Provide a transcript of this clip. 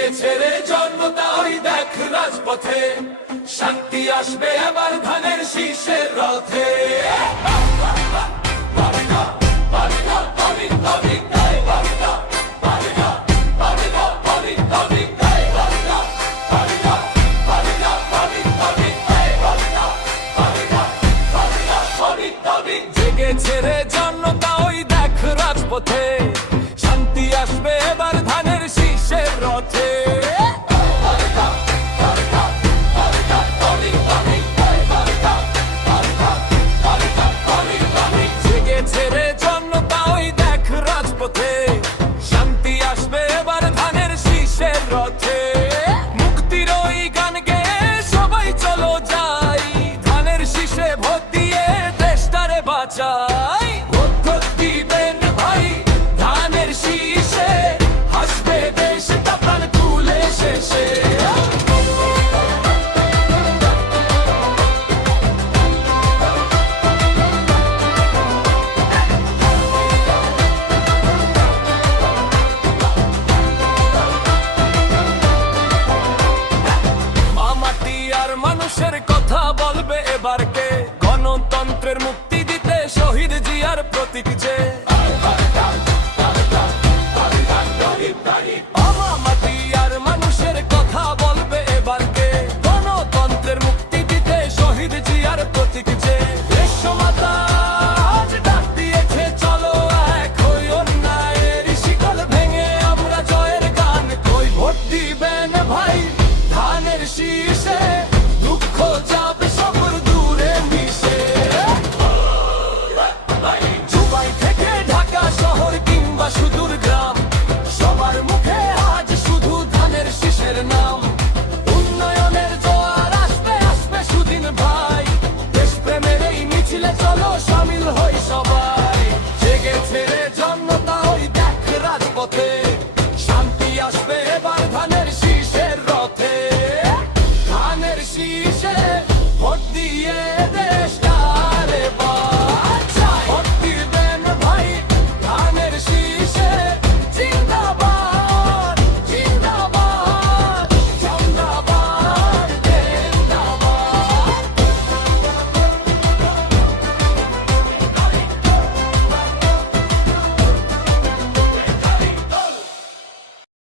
জেগেছে রে জনতা ওই দেখ রাজপথে, শান্তি আসবে এবার ধানের শীষের রথে। জেগেছে রে জনতা ওই দেখ রাজপথে, শান্তি আসবে এবার ধানের শীষের রথে। জেগেছে রে জনতা ওই দেখ রাজপথে, শান্তি আসবে এবার ধানের শীষের রথে।